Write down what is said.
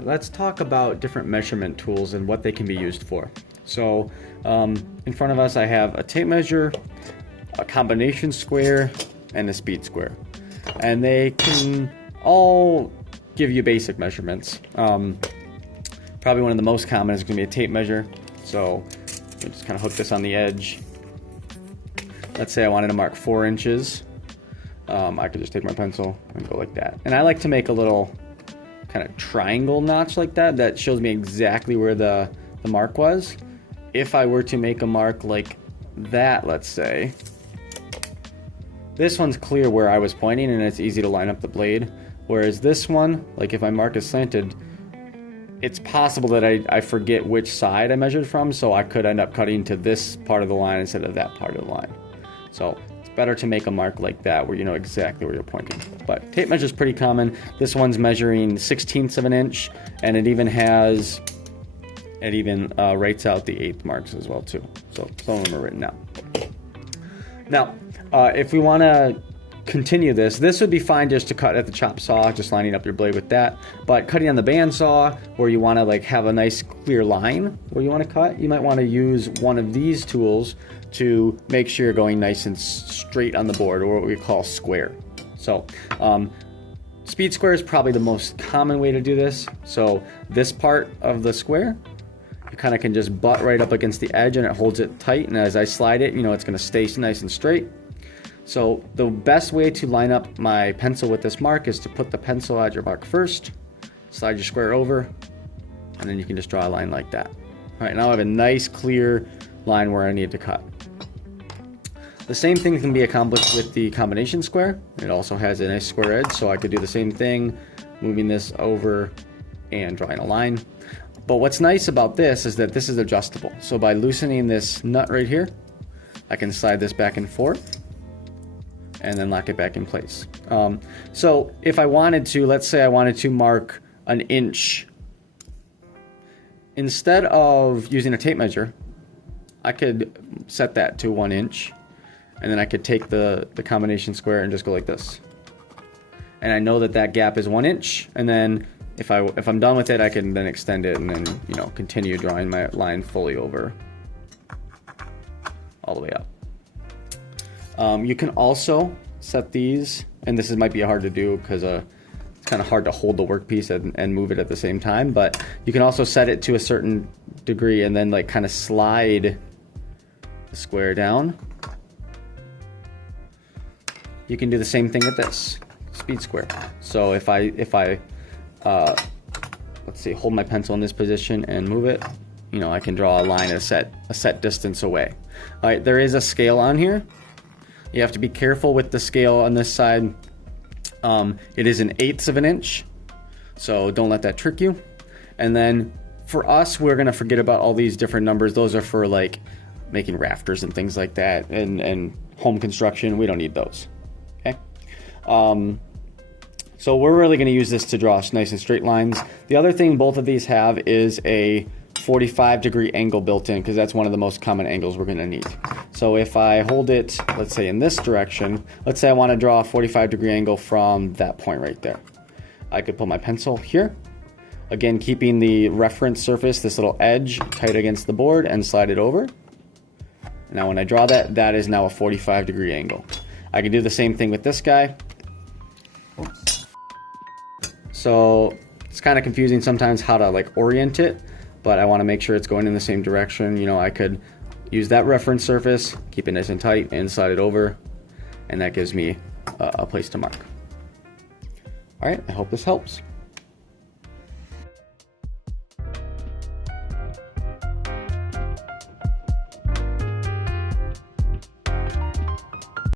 Let's talk about different measurement tools and what they can be used for. So in front of us I have a tape measure, a combination square, and a speed square. And they can all give you basic measurements. Probably one of the most common is going to be a tape measure. So you just kind of hook this on the edge. Let's say I wanted to mark 4 inches. I could just take my pencil and go like that. And I like to make a little kind of triangle notch like that. That shows me exactly where the mark was. If I were to make a mark like that, let's say, this one's clear where I was pointing and it's easy to line up the blade. Whereas this one, like if my mark is slanted, it's possible that I forget which side I measured from, so I could end up cutting to this part of the line instead of that part of the line. So it's better to make a mark like that where you know exactly where you're pointing. But tape measure is pretty common. This one's measuring 1/16 of an inch, and it even writes out the 1/8 marks as well too. So some of them are written out. Now, if we want to continue this would be fine just to cut at the chop saw, just lining up your blade with that. But cutting on the bandsaw, where you want to like have a nice clear line where you want to cut, you might want to use one of these tools to make sure you're going nice and straight on the board, or what we call square. So speed square is probably the most common way to do this. So this part of the square, you kind of can just butt right up against the edge and it holds it tight, and as I slide it, you know, it's going to stay nice and straight. So the best way to line up my pencil with this mark is to put the pencil at your mark first, slide your square over, and then you can just draw a line like that. All right, now I have a nice clear line where I need to cut. The same thing can be accomplished with the combination square. It also has a nice square edge, so I could do the same thing, moving this over and drawing a line. But what's nice about this is that this is adjustable. So by loosening this nut right here, I can slide this back and forth and then lock it back in place. So if I wanted to, let's say I wanted to mark an inch, instead of using a tape measure, I could set that to 1 inch, and then I could take the combination square and just go like this. And I know that that gap is 1 inch, and then if I'm done with it, I can then extend it and then, you know, continue drawing my line fully over all the way up. You can also set these, and this might be hard to do because it's kind of hard to hold the workpiece and move it at the same time, but you can also set it to a certain degree and then like kind of slide the square down. You can do the same thing with this speed square. So if I let's see, hold my pencil in this position and move it, you know, I can draw a line a set distance away. All right, there is a scale on here. You have to be careful with the scale on this side. It is 1/8 of an inch, so don't let that trick you. And then for us, we're gonna forget about all these different numbers. Those are for like making rafters and things like that, and home construction. We don't need those, okay? So we're really gonna use this to draw nice and straight lines. The other thing both of these have is a 45-degree angle built in, because that's one of the most common angles we're going to need. So if I hold it, let's say in this direction, let's say I want to draw a 45-degree angle from that point right there. I could put my pencil here, again keeping the reference surface, this little edge, tight against the board, and slide it over. Now when I draw that, that is now a 45-degree angle. I can do the same thing with this guy. So it's kind of confusing sometimes how to like orient it, but I want to make sure it's going in the same direction. You know, I could use that reference surface, keep it nice and tight, and slide it over, and that gives me a place to mark. All right, I hope this helps.